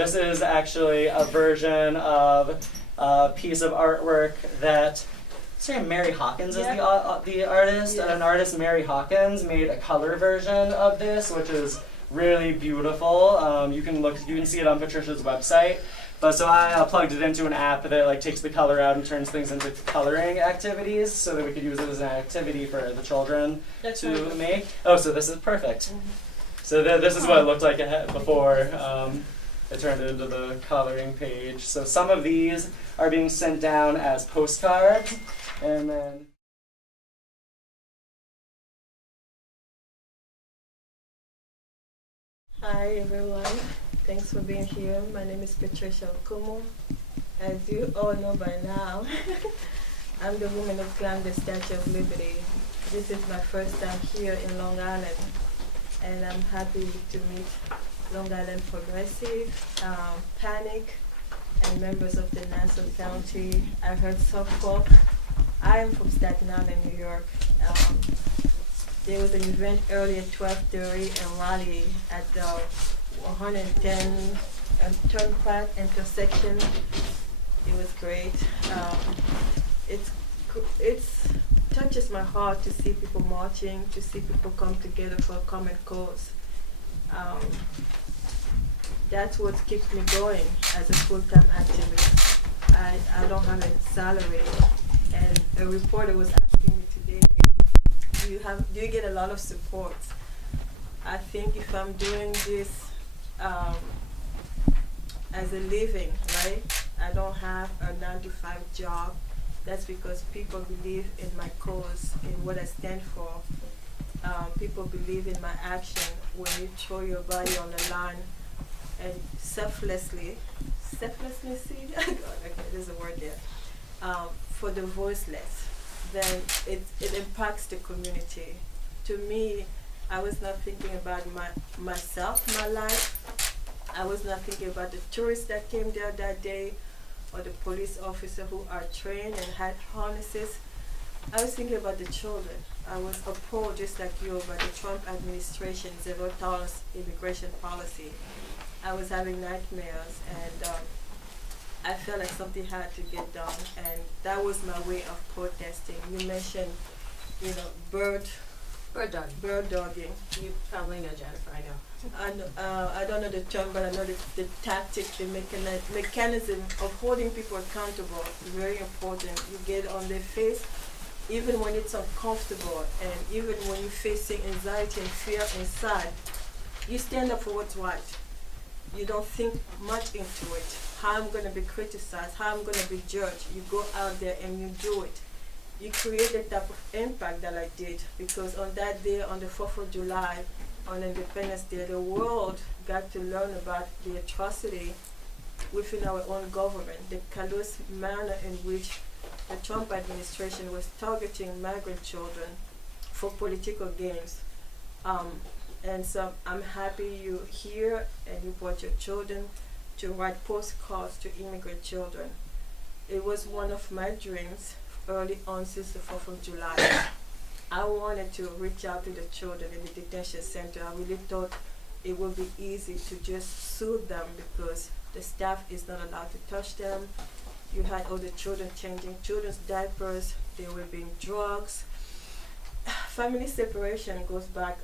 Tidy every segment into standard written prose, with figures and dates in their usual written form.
this is actually a version of a piece of artwork that, sorry, Mary Hawkins is the artist. Yes. An artist, Mary Hawkins, made a color version of this, which is really beautiful. You can see it on Patricia's website. But so I plugged it into an app that like takes the color out and turns things into coloring activities, so that we could use it as an activity for the children to make. Oh, so this is perfect. Mm-hmm. So this is what it looked like before it turned into the coloring page. So some of these are being sent down as postcards, and then. Hi everyone, thanks for being here. My name is Patricia Okoumou. As you all know by now, I'm the woman who climbed the Statue of Liberty. This is my first time here in Long Island, and I'm happy to meet Long Island Progressive, Panic, and members of the Nassau County. I heard Suffolk. I am from Staten Island, New York. There was an event early at 12:30 in Raleigh at the 110 Turnpike intersection. It was great. It touches my heart to see people marching, to see people come together for a common cause. That's what keeps me going as a full-time activist. I don't have a salary, and a reporter was asking me today, do you get a lot of support? I think if I'm doing this as a living, right? I don't have a 9-to-5 job. That's because people believe in my cause, in what I stand for. People believe in my action when you throw your body on the line and selflessly, see? Okay, there's a word there. For the voiceless, then it impacts the community. To me, I was not thinking about myself, my life. I was not thinking about the tourists that came there that day, or the police officers who are trained and had harnesses. I was thinking about the children. I was appalled, just like you, by the Trump administration's zero-tolerance immigration policy. I was having nightmares, and I felt like something had to get done, and that was my way of protesting. You mentioned, bird dogging. You probably know, Jennifer, I know. I don't know the term, but I know the tactic, the mechanism of holding people accountable is very important. You get on their face, even when it's uncomfortable, and even when you're facing anxiety and fear inside, you stand up for what's right. You don't think much into it. How I'm going to be criticized, how I'm going to be judged. You go out there and you do it. You create the type of impact that I did, because on that day, on the 4th of July, on Independence Day, the world got to learn about the atrocity within our own government, the callous manner in which the Trump administration was targeting migrant children for political gains. And so I'm happy you're here and you brought your children to write postcards to immigrant children. It was one of my dreams early on since the 4th of July. I wanted to reach out to the children in the detention center. I really thought it would be easy to just soothe them because the staff is not allowed to touch them. You had all the children changing children's diapers. They were being drugs. Family separation goes back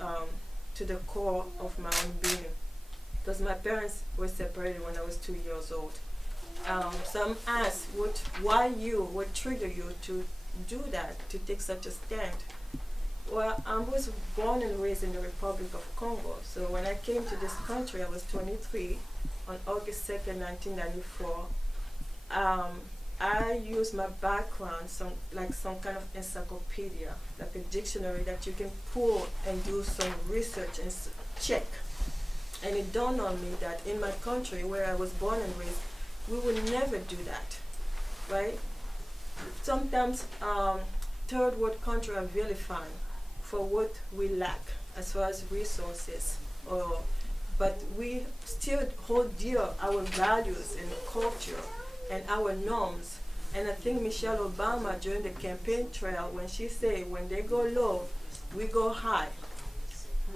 to the core of my own being, because my parents were separated when I was 2 years old. So I'm asked, what triggered you to do that, to take such a stand? Well, I was born and raised in the Republic of Congo. So when I came to this country, I was 23 on August 2nd, 1994. I used my background, some kind of encyclopedia, like a dictionary that you can pull and do some research and check. And it dawned on me that in my country, where I was born and raised, we would never do that, right? Sometimes third world countries are vilified for what we lack as far as resources, but we still hold dear our values and culture and our norms. And I think Michelle Obama during the campaign trail, when she said, when they go low, we go high,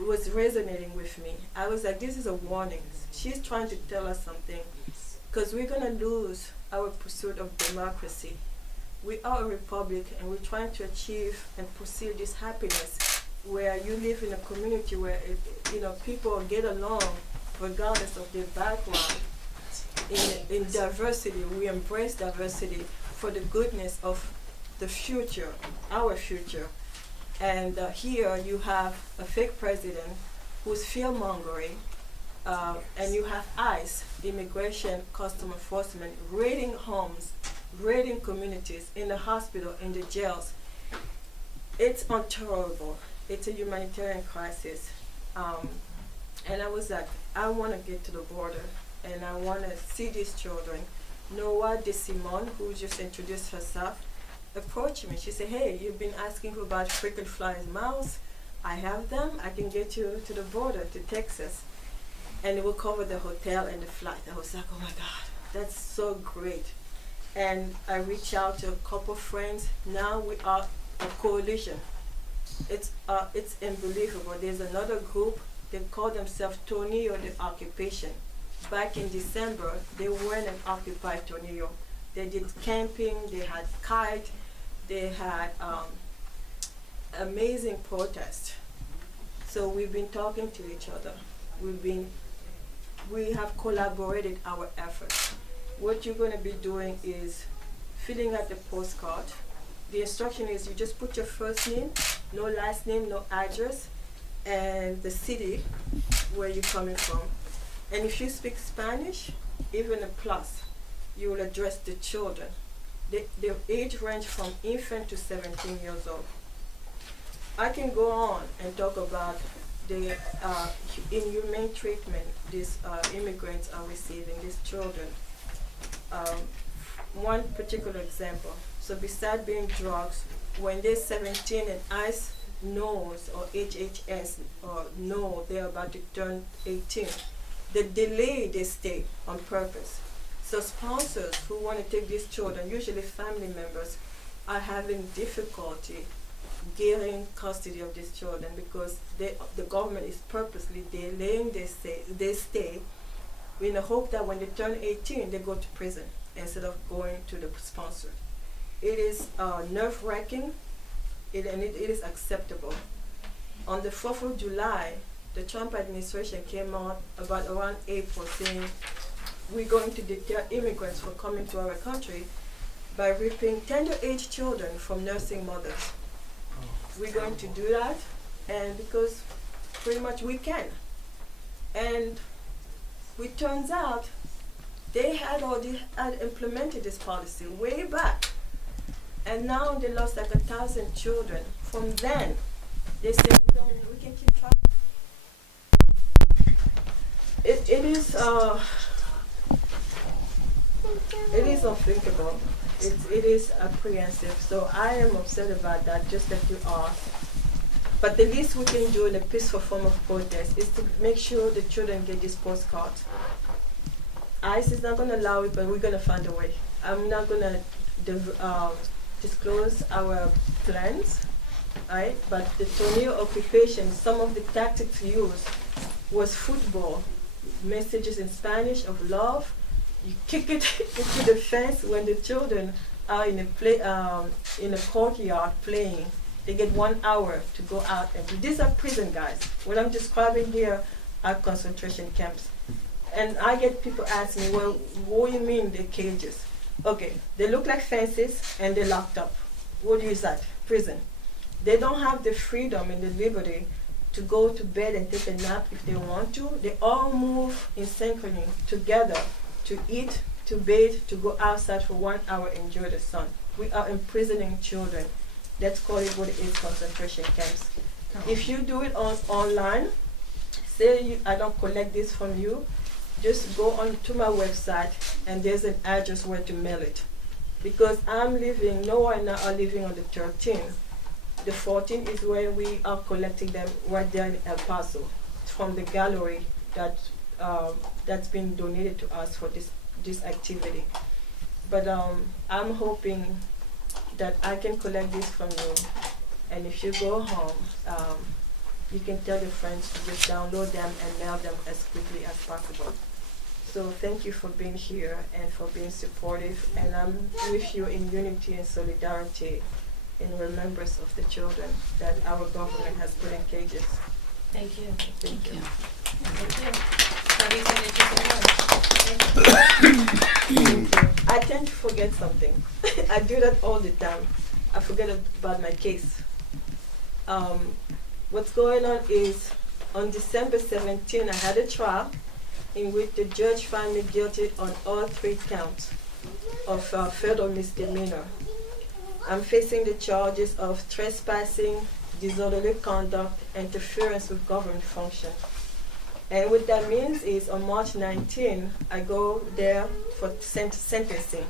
was resonating with me. I was like, this is a warning. She's trying to tell us something, because we're going to lose our pursuit of democracy. We are a republic, and we're trying to achieve and pursue this happiness where you live in a community where people get along regardless of their background. In diversity, we embrace diversity for the goodness of the future, our future. And here you have a fake president who's fear-mongering, and you have ICE, Immigration Custom Enforcement, raiding homes, raiding communities, in the hospital, in the jails. It's intolerable. It's a humanitarian crisis. And I was like, I want to get to the border, and I want to see these children. Noah De Simon, who just introduced herself, approached me. She said, hey, you've been asking about frequent flyers mouse. I have them. I can get you to the border, to Texas. And it will cover the hotel and the flight. I was like, oh my God, that's so great. And I reached out to a couple friends. Now we are a coalition. It's unbelievable. There's another group, they call themselves Tornillo the Occupation. Back in December, they went and occupied Tornillo. They did camping, they had kite, they had amazing protest. So we've been talking to each other. We have collaborated our efforts. What you're going to be doing is filling out the postcard. The instruction is you just put your first name, no last name, no address, and the city where you're coming from. And if you speak Spanish, even a plus, you will address the children. The age range from infant to 17 years old. I can go on and talk about the inhumane treatment these immigrants are receiving, these children. One particular example. So besides being drugs, when they're 17 and ICE knows, or HHS or know they're about to turn 18, the delay they stay on purpose. So sponsors who want to take these children, usually family members, are having difficulty getting custody of these children because the government is purposely delaying their stay in the hope that when they turn 18, they go to prison instead of going to the sponsor. It is nerve-wracking, and it is acceptable. On the 4th of July, the Trump administration came out about around April saying, we're going to deter immigrants from coming to our country by ripping tender age children from nursing mothers. We're going to do that, and because pretty much we can. And it turns out they had already implemented this policy way back. And now they lost like 1,000 children. From then, they said, we can keep track. It is unthinkable. It is apprehensive. So I am upset about that, just like you are. But the least we can do in a peaceful form of protest is to make sure the children get this postcard. ICE is not going to allow it, but we're going to find a way. I'm not going to disclose our plans, right? But the Tornillo occupation, some of the tactics used was football, messages in Spanish of love. You kick it into the fence when the children are in a courtyard playing. They get 1 hour to go out and these are prison guys. What I'm describing here are concentration camps. And I get people ask me, well, what do you mean the cages? Okay, they look like fences and they're locked up. What is that? Prison. They don't have the freedom and the liberty to go to bed and take a nap if they want to. They all move in synchrony together to eat, to bathe, to go outside for 1 hour and enjoy the sun. We are imprisoning children. Let's call it what it is, concentration camps. If you do it online, say I don't collect this from you, just go on to my website and there's an address where to mail it. Because Noah and I are living on the 13th. The 14th is where we are collecting them right there in El Paso from the gallery that's been donated to us for this activity. But I'm hoping that I can collect this from you, and if you go home, you can tell your friends to just download them and mail them as quickly as possible. So thank you for being here and for being supportive, and I'm with you in unity and solidarity in remembrance of the children that our government has put in cages. Thank you. Thank you. Thank you. Thank you. I tend to forget something. I do that all the time. I forget about my case. What's going on is on December 17, I had a trial in which the judge found me guilty on all 3 counts of federal misdemeanor. I'm facing the charges of trespassing, disorderly conduct, interference with government function. And what that means is on March 19, I go there for sentencing.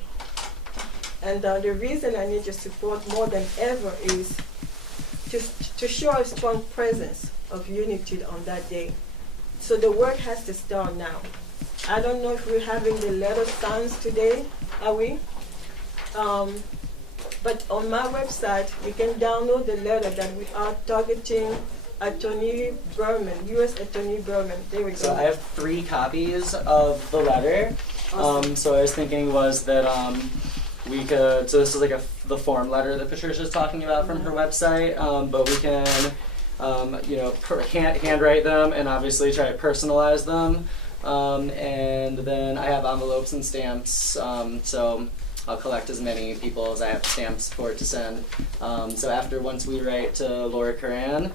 And the reason I need your support more than ever is to show a strong presence of unity on that day. So the work has to start now. I don't know if we're having the letter signs today, are we? But on my website, you can download the letter that we are targeting Attorney Berman, U.S. Attorney Berman. There we go. So I have 3 copies of the letter. Awesome. So I was thinking was that we could, so this is like the form letter that Patricia's talking about from her website, but we can, handwrite them and obviously try to personalize them. And then I have envelopes and stamps, so I'll collect as many people as I have stamps for to send. So once we write to Laura Curran,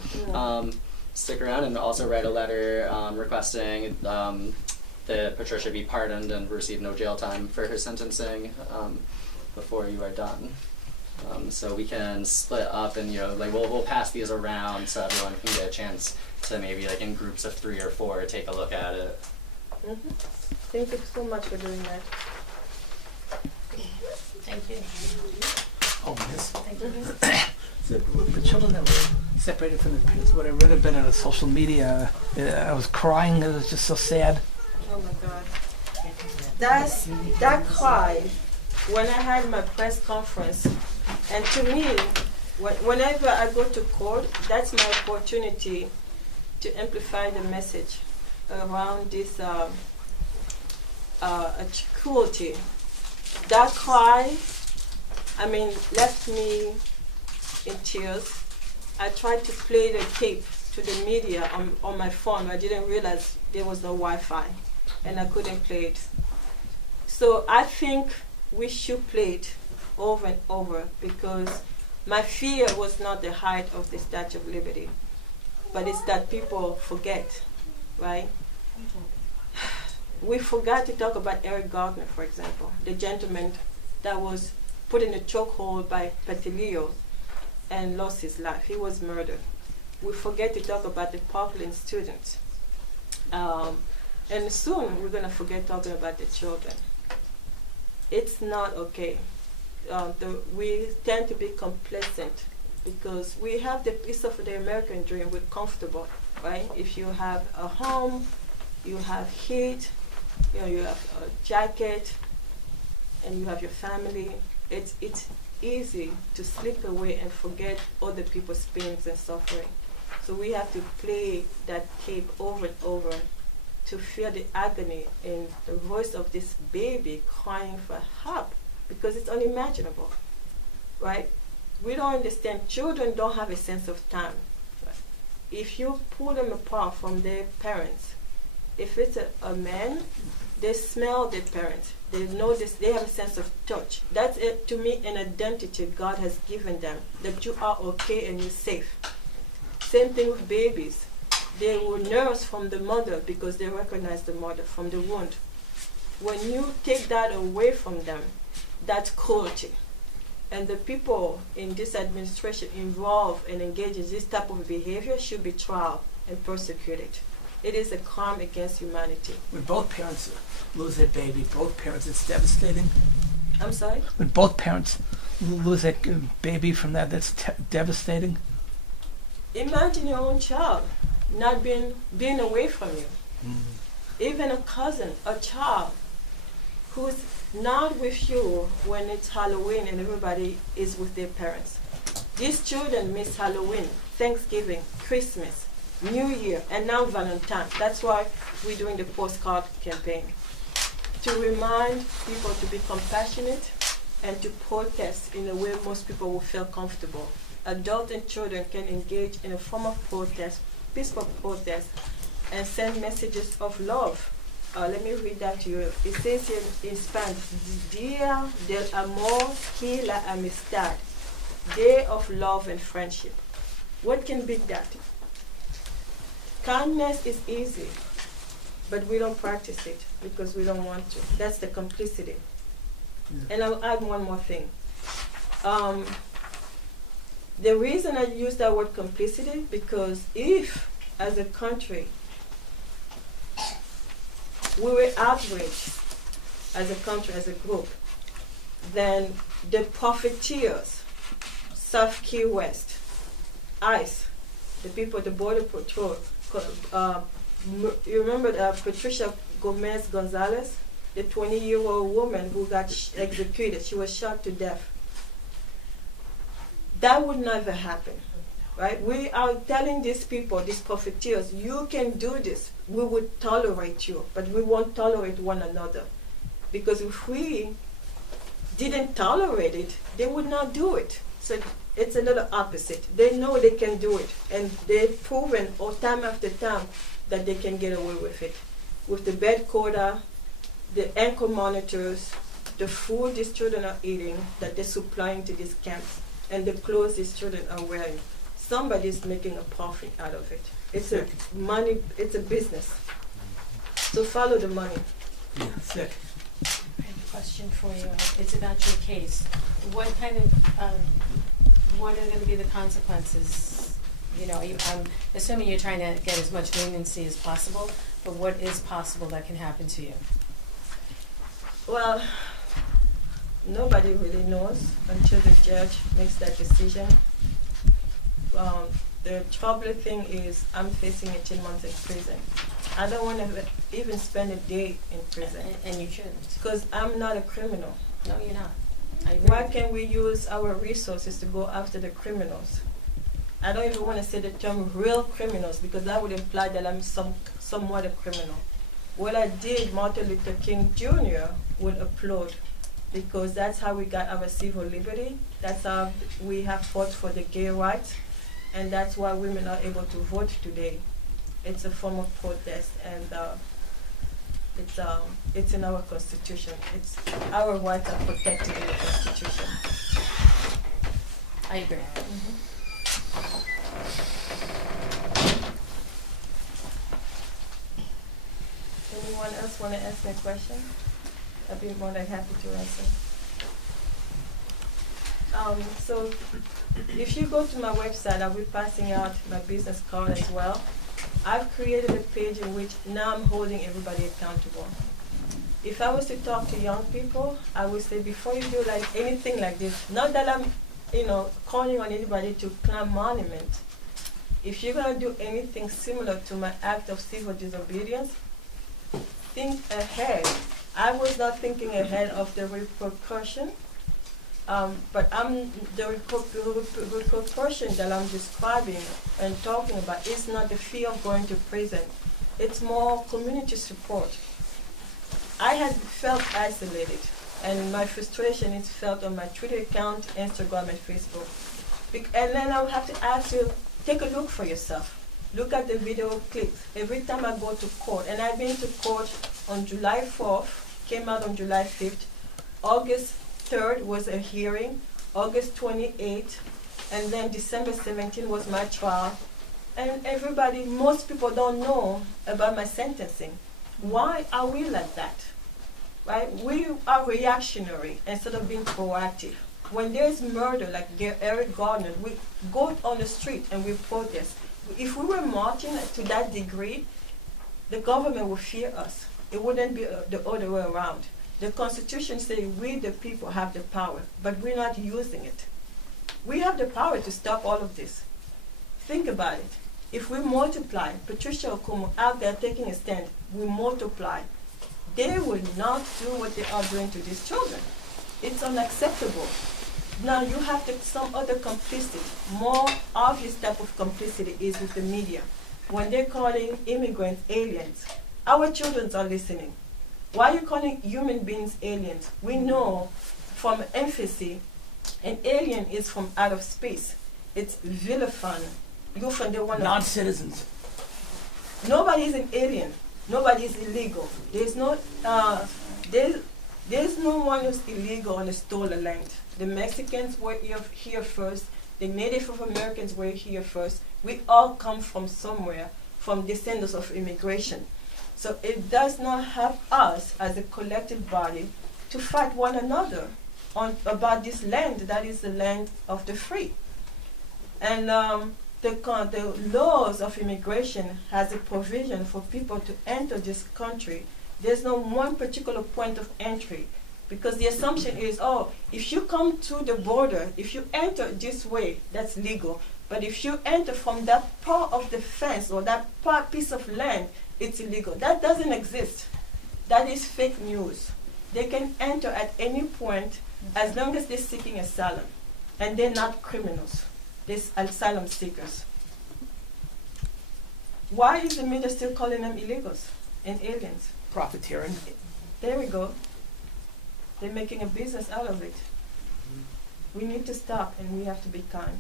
stick around and also write a letter requesting that Patricia be pardoned and receive no jail time for her sentencing before you are done. So we can split up and we'll pass these around so everyone can get a chance to maybe in groups of 3 or 4 take a look at it. Mm-hmm. Thank you so much for doing that. Thank you. Oh, yes. Thank you. The children that were separated from the parents, what I read about on social media, I was crying. It was just so sad. Oh my God. That cry when I had my press conference, and to me, whenever I go to court, that's my opportunity to amplify the message around this cruelty. That cry, left me in tears. I tried to play the tape to the media on my phone. I didn't realize there was no Wi-Fi, and I couldn't play it. So I think we should play it over and over, because my fear was not the height of the Statue of Liberty, but it's that people forget, right? We forgot to talk about Eric Gardner, for example, the gentleman that was put in a chokehold by Patricia and lost his life. He was murdered. We forget to talk about the Parkland students. And soon we're going to forget talking about the children. It's not okay. We tend to be complacent because we have the piece of the American dream. We're comfortable, right? If you have a home, you have heat, you have a jacket, and you have your family, it's easy to slip away and forget other people's pains and suffering. So we have to play that tape over and over to feel the agony in the voice of this baby crying for help, because it's unimaginable, right? We don't understand. Children don't have a sense of time. Right? If you pull them apart from their parents, if it's a man, they smell their parents. They know this. They have a sense of touch. That's to me an identity God has given them, that you are okay and you're safe. Same thing with babies. They will nurse from the mother because they recognize the mother from the wound. When you take that away from them, that's cruelty. And the people in this administration involved and engaged in this type of behavior should be tried and persecuted. It is a crime against humanity. When both parents lose their baby, both parents, it's devastating. I'm sorry? When both parents lose that baby from that, that's devastating. Imagine your own child not being away from you. Even a cousin, a child who's not with you when it's Halloween and everybody is with their parents. These children miss Halloween, Thanksgiving, Christmas, New Year, and now Valentine's. That's why we're doing the postcard campaign, to remind people to be compassionate and to protest in a way most people will feel comfortable. Adults and children can engage in a form of protest, peaceful protest, and send messages of love. Let me read that to you. It says here in Spanish, Dia del Amor y la Amistad, Day of Love and Friendship. What can beat that? Kindness is easy, but we don't practice it because we don't want to. That's the complicity. And I'll add one more thing. The reason I use that word complicity, because if, as a country, we were outraged as a country, as a group, then the profiteers, South Key West, ICE, the people at the Border Patrol, you remember Patricia Gomez Gonzalez, the 20-year-old woman who got executed. She was shot to death. That would never happen, right? We are telling these people, these profiteers, you can do this. We would tolerate you, but we won't tolerate one another. Because if we didn't tolerate it, they would not do it. So it's a little opposite. They know they can do it, and they've proven time after time that they can get away with it. With the bed quota, the ankle monitors, the food these children are eating that they're supplying to these camps, and the clothes these children are wearing. Somebody's making a profit out of it. It's a money, it's a business. So follow the money. Yeah, sick. I have a question for you. It's about your case. What kind of, what are going to be the consequences? You know, I'm assuming you're trying to get as much leniency as possible, but what is possible that can happen to you? Well, nobody really knows until the judge makes that decision. The troubling thing is I'm facing 18 months in prison. I don't want to even spend a day in prison. And you shouldn't. Because I'm not a criminal. No, you're not. I agree. Why can't we use our resources to go after the criminals? I don't even want to say the term real criminals, because that would imply that I'm somewhat a criminal. What I did, Martin Luther King Jr. would applaud, because that's how we got our civil liberty. That's how we have fought for the gay rights, and that's why women are able to vote today. It's a form of protest, and it's in our Constitution. Our rights are protected in the Constitution. I agree. Anyone else want to ask me a question? I'd be more than happy to answer. So if you go to my website, I'll be passing out my business card as well. I've created a page in which now I'm holding everybody accountable. If I was to talk to young people, I would say before you do like anything like this, not that I'm, calling on anybody to climb monument. If you're gonna do anything similar to my act of civil disobedience, think ahead. I was not thinking ahead of the repercussion, but the repercussion that I'm describing and talking about is not the fear of going to prison. It's more community support. I had felt isolated, and my frustration is felt on my Twitter account, Instagram, and Facebook. And then I would have to ask you, take a look for yourself. Look at the video clips. Every time I go to court, and I've been to court on July 4th, came out on July 5th, August 3rd was a hearing, August 28th, and then December 17th was my trial. And most people don't know about my sentencing. Why are we like that? Right? We are reactionary instead of being proactive. When there's murder, like Eric Gardner, we go on the street and we protest. If we were marching to that degree, the government would fear us. It wouldn't be the other way around. The Constitution says we, the people, have the power, but we're not using it. We have the power to stop all of this. Think about it. If we multiply, Patricia Okoumou out there taking a stand, we multiply, they will not do what they are doing to these children. It's unacceptable. Now you have some other complicity. More obvious type of complicity is with the media. when they're calling immigrants aliens, our children are listening. Why are you calling human beings aliens? We know from empathy, an alien is from out of space. It's vilifying. You're from the one Non-citizens. Nobody is an alien. Nobody is illegal. There's no one who's illegal on the stolen land. The Mexicans were here first. The Native Americans were here first. We all come from somewhere, from descendants of immigration. So it does not have us as a collective body to fight one another about this land that is the land of the free. And the laws of immigration has a provision for people to enter this country. There's no one particular point of entry, because the assumption is, oh, if you come to the border, if you enter this way, that's legal. But if you enter from that part of the fence or that piece of land, it's illegal. That doesn't exist. That is fake news. They can enter at any point as long as they're seeking asylum. And they're not criminals. They're asylum seekers. Why is the media still calling them illegals and aliens? Profiteering. There we go. They're making a business out of it. We need to stop, and we have to be kind.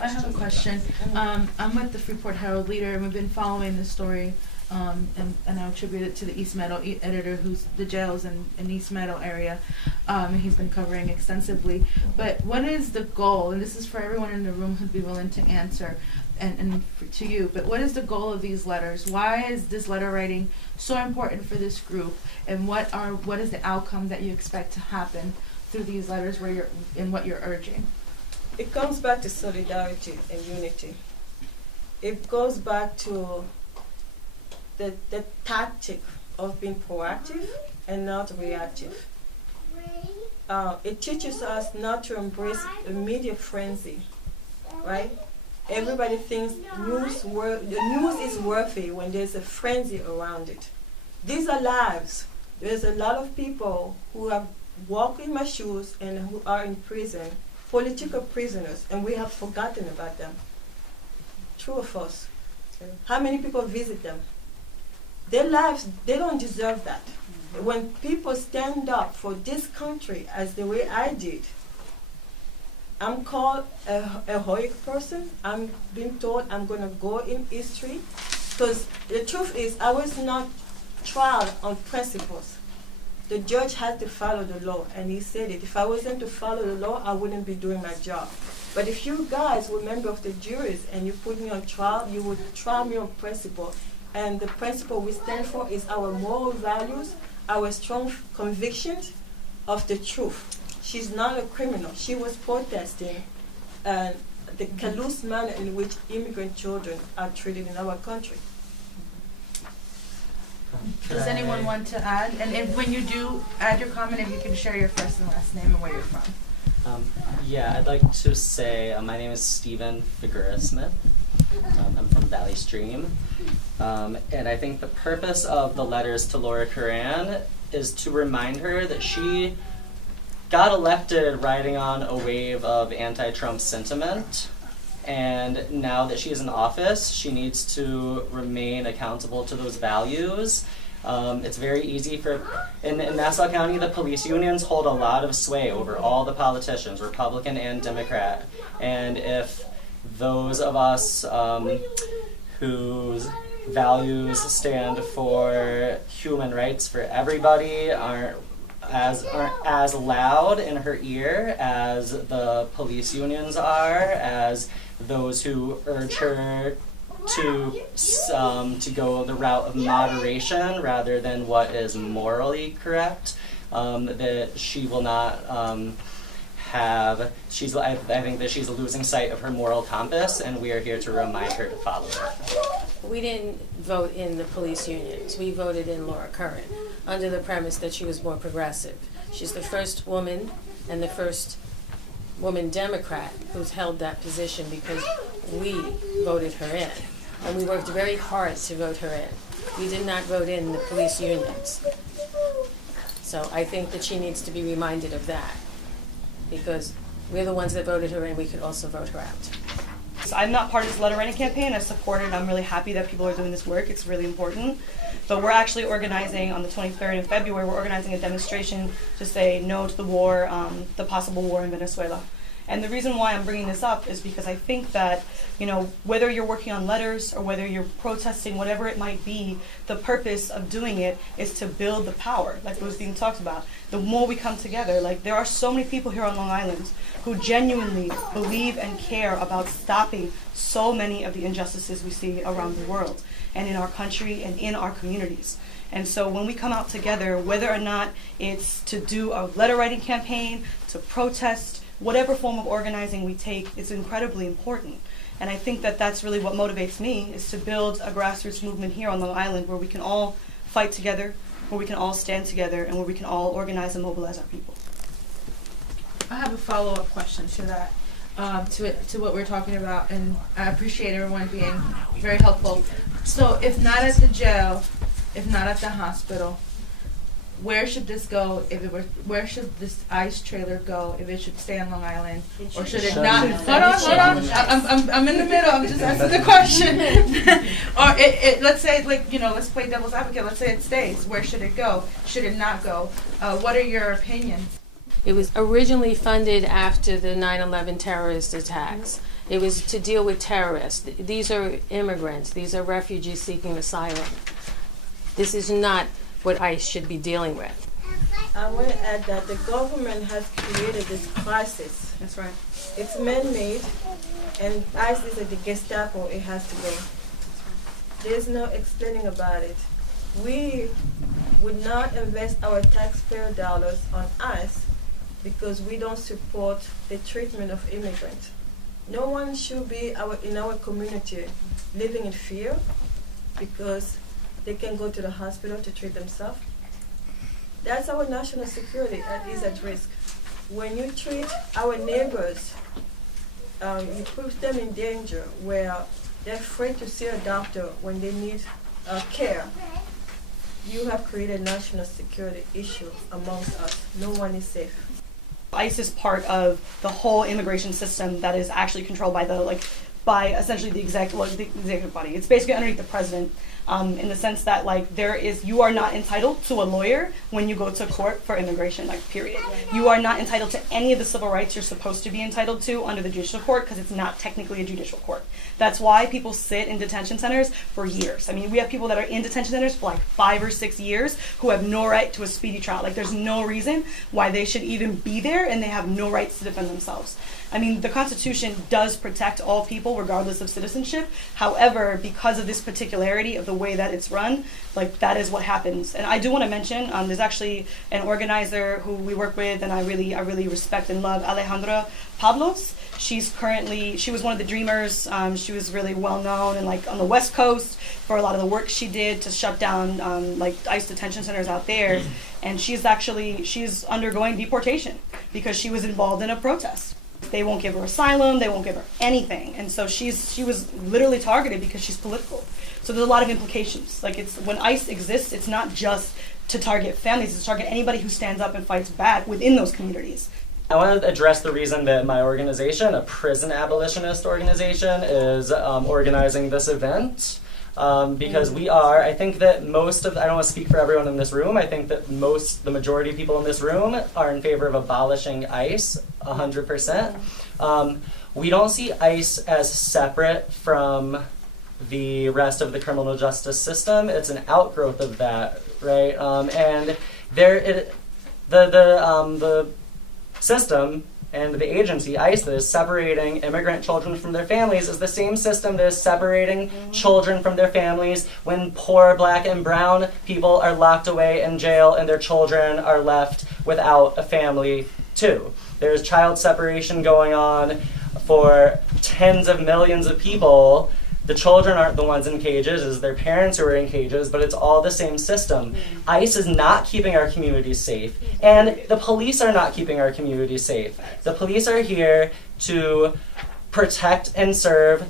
I have a question. I'm with the Freeport Herald Leader, and we've been following this story, and I attribute it to the East Meadow editor, who's the jails in East Meadow area, and he's been covering extensively. But what is the goal, and this is for everyone in the room who'd be willing to answer, and to you, but what is the goal of these letters? Why is this letter writing so important for this group, and what is the outcome that you expect to happen through these letters and what you're urging? It comes back to solidarity and unity. It goes back to the tactic of being proactive and not reactive. It teaches us not to embrace a media frenzy, right? Everybody thinks the news is worthy when there's a frenzy around it. These are lives. There's a lot of people who have walked in my shoes and who are in prison, political prisoners, and we have forgotten about them. True or false? How many people visit them? Their lives, they don't deserve that. When people stand up for this country as the way I did, I'm called a heroic person. I'm being told I'm going to go in history, because the truth is I was not tried on principles. The judge had to follow the law, and he said it. If I wasn't to follow the law, I wouldn't be doing my job. But if you guys were members of the juries and you put me on trial, you would try me on principle. And the principle we stand for is our moral values, our strong convictions of the truth. She's not a criminal. She was protesting the callous manner in which immigrant children are treated in our country. Does anyone want to add? And when you do add your comment, if you can share your first and last name and where you're from. Yeah, I'd like to say my name is Stephen Figueroa Smith. I'm from Valley Stream. And I think the purpose of the letters to Laura Curran is to remind her that she got elected riding on a wave of anti-Trump sentiment. And now that she's in office, she needs to remain accountable to those values. It's very easy in Nassau County, the police unions hold a lot of sway over all the politicians, Republican and Democrat. And if those of us whose values stand for human rights for everybody aren't as loud in her ear as the police unions are, as those who urge her to go the route of moderation rather than what is morally correct, that she will not I think that she's losing sight of her moral compass, and we are here to remind her to follow it. We didn't vote in the police unions. We voted in Laura Curran under the premise that she was more progressive. She's the first woman and the first woman Democrat who's held that position because we voted her in. And we worked very hard to vote her in. We did not vote in the police unions. So I think that she needs to be reminded of that, because we're the ones that voted her in. We could also vote her out. So I'm not part of this letter writing campaign. I support it. I'm really happy that people are doing this work. It's really important. But we're actually organizing on the 23rd of February, we're organizing a demonstration to say no to the war, the possible war in Venezuela. And the reason why I'm bringing this up is because I think that, you know, whether you're working on letters or whether you're protesting, whatever it might be, the purpose of doing it is to build the power, like was being talked about. The more we come together, like there are so many people here on Long Island who genuinely believe and care about stopping so many of the injustices we see around the world and in our country and in our communities. And so when we come out together, whether or not it's to do a letter writing campaign, to protest, whatever form of organizing we take is incredibly important. And I think that that's really what motivates me, is to build a grassroots movement here on Long Island where we can all fight together, where we can all stand together, and where we can all organize and mobilize our people. I have a follow-up question to that, to what we're talking about, and I appreciate everyone being very helpful. So if not at the jail, if not at the hospital, where should this go? Where should this ICE trailer go? If it should stay on Long Island, or should it not? Hold on. I'm in the middle. I'm just asking the question. Or let's say, like, you know, let's play devil's advocate. Let's say it stays. Where should it go? Should it not go? What are your opinions? It was originally funded after the 9/11 terrorist attacks. It was to deal with terrorists. These are immigrants. These are refugees seeking asylum. This is not what ICE should be dealing with. I want to add that the government has created this crisis. That's right. It's man-made, and ICE is at the Gestapo. It has to go. There's no explaining about it. We would not invest our taxpayer dollars on ICE because we don't support the treatment of immigrants. No one should be in our community living in fear because they can go to the hospital to treat themselves. That's our national security that is at risk. When you treat our neighbors, you put them in danger where they're afraid to see a doctor when they need care. You have created a national security issue amongst us. No one is safe. ICE is part of the whole immigration system that is actually controlled by essentially the executive body. It's basically underneath the president, in the sense that you are not entitled to a lawyer when you go to court for immigration, period. You are not entitled to any of the civil rights you're supposed to be entitled to under the judicial court because it's not technically a judicial court. That's why people sit in detention centers for years. I mean, we have people that are in detention centers for 5 or 6 years who have no right to a speedy trial. There's no reason why they should even be there, and they have no rights to defend themselves. I mean, the Constitution does protect all people regardless of citizenship. However, because of this particularity of the way that it's run, that is what happens. And I do want to mention, there's actually an organizer who we work with and I really respect and love, Alejandra Pablos. She was one of the dreamers. She was really well known and on the West Coast for a lot of the work she did to shut down ICE detention centers out there. And she's undergoing deportation because she was involved in a protest. They won't give her asylum, they won't give her anything. And so she was literally targeted because she's political. So there's a lot of implications. When ICE exists, it's not just to target families, it's to target anybody who stands up and fights back within those communities. I want to address the reason that my organization, a prison abolitionist organization, is organizing this event. Because I think that I don't want to speak for everyone in this room, I think that the majority of people in this room are in favor of abolishing ICE 100%. We don't see ICE as separate from the rest of the criminal justice system. It's an outgrowth of that, right? And the system and the agency, ICE, that is separating immigrant children from their families is the same system that is separating children from their families when poor black and brown people are locked away in jail and their children are left without a family too. There's child separation going on for tens of millions of people. The children aren't the ones in cages, it's their parents who are in cages, but it's all the same system. ICE is not keeping our communities safe, and the police are not keeping our communities safe. The police are here to protect and serve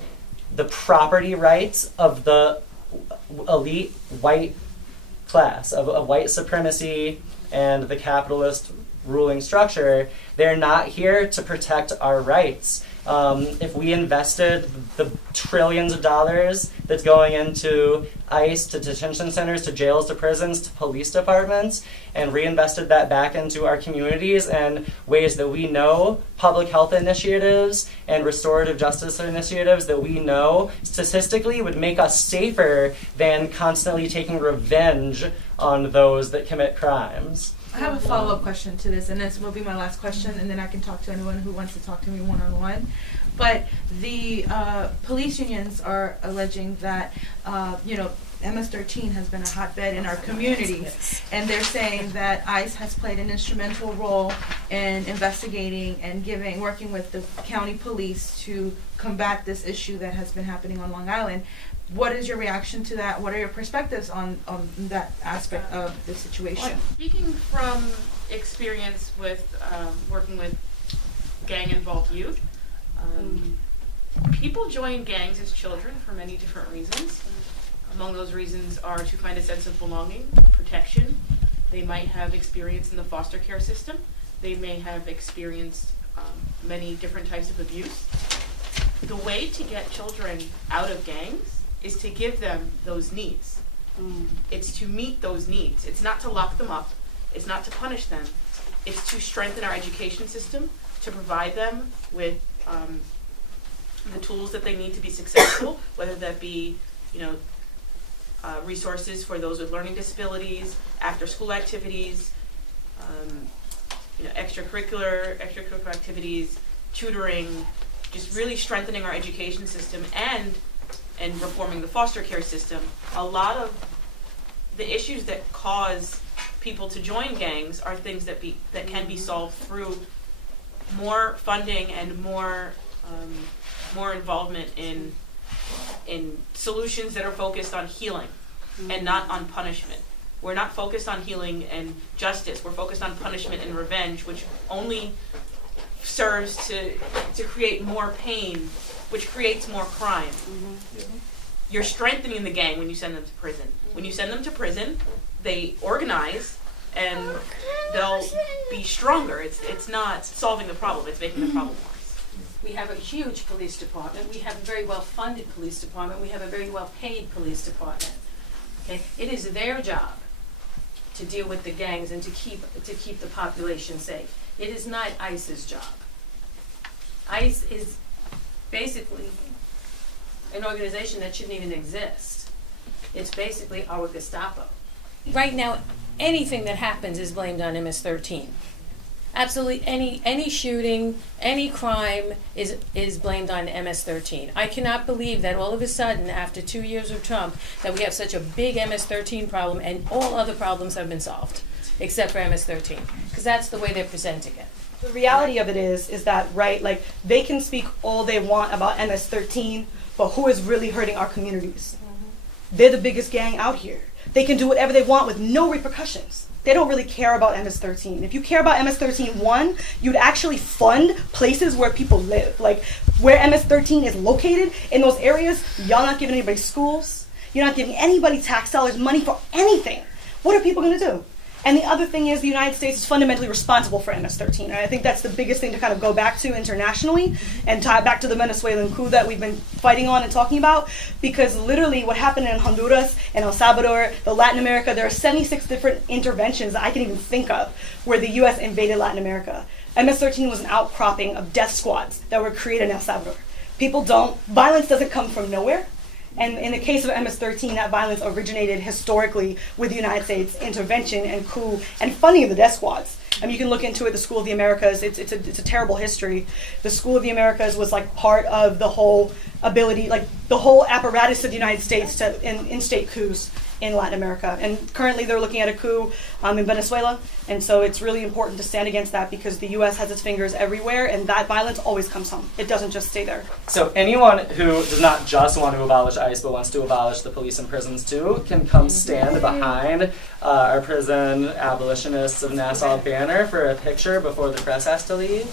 the property rights of the elite white class, of white supremacy and the capitalist ruling structure. They're not here to protect our rights. if we invested the trillions of dollars that's going into ICE, to detention centers, to jails, to prisons, to police departments, and reinvested that back into our communities and ways that we know, public health initiatives and restorative justice initiatives that we know statistically would make us safer than constantly taking revenge on those that commit crimes. I have a follow-up question to this, and this will be my last question, and then I can talk to anyone who wants to talk to me one-on-one. But the police unions are alleging that, MS-13 has been a hotbed in our communities, and they're saying that ICE has played an instrumental role in investigating and working with the county police to combat this issue that has been happening on Long Island. What is your reaction to that? What are your perspectives on that aspect of the situation? Speaking from experience with working with gang-involved youth, people join gangs as children for many different reasons. Among those reasons are to find a sense of belonging, protection. They might have experience in the foster care system. They may have experienced many different types of abuse. The way to get children out of gangs is to give them those needs. It's to meet those needs. It's not to lock them up. It's not to punish them. It's to strengthen our education system, to provide them with the tools that they need to be successful, whether that be, resources for those with learning disabilities, after-school activities, extracurricular activities, tutoring, just really strengthening our education system and reforming the foster care system. A lot of the issues that cause people to join gangs are things that can be solved through more funding and more involvement in solutions that are focused on healing and not on punishment. We're not focused on healing and justice. We're focused on punishment and revenge, which only serves to create more pain, which creates more crime. You're strengthening the gang when you send them to prison. When you send them to prison, they organize and they'll be stronger. It's not solving the problem, it's making the problem worse. We have a huge police department. We have a very well-funded police department. We have a very well-paid police department. Okay? It is their job to deal with the gangs and to keep the population safe. It is not ICE's job. ICE is basically an organization that shouldn't even exist. It's basically our Gestapo. Right now, anything that happens is blamed on MS-13. Absolutely any shooting, any crime is blamed on MS-13. I cannot believe that all of a sudden, after 2 years of Trump, that we have such a big MS-13 problem and all other problems have been solved, except for MS-13, because that's the way they're presenting it. The reality of it is that, right, like, they can speak all they want about MS-13, but who is really hurting our communities? They're the biggest gang out here. They can do whatever they want with no repercussions. They don't really care about MS-13. If you care about MS-13, one, you'd actually fund places where people live. Like, where MS-13 is located, in those areas, y'all not giving anybody schools. You're not giving anybody tax dollars, money for anything. What are people gonna do? And the other thing is the United States is fundamentally responsible for MS-13. And I think that's the biggest thing to kind of go back to internationally and tie it back to the Venezuelan coup that we've been fighting on and talking about. Because literally what happened in Honduras and El Salvador, the Latin America, there are 76 different interventions that I can even think of where the US invaded Latin America. MS-13 was an outcropping of death squads that were created in El Salvador. Violence doesn't come from nowhere. And in the case of MS-13, that violence originated historically with the United States intervention and coup and funding of the death squads. I mean, you can look into it, the School of the Americas, it's a terrible history. The School of the Americas was like part of the whole ability, like the whole apparatus of the United States to instate coups in Latin America. And currently they're looking at a coup in Venezuela. And so it's really important to stand against that because the US has its fingers everywhere and that violence always comes home. It doesn't just stay there. So anyone who does not just want to abolish ICE but wants to abolish the police and prisons too can come stand behind our prison abolitionists of Nassau banner for a picture before the press has to leave.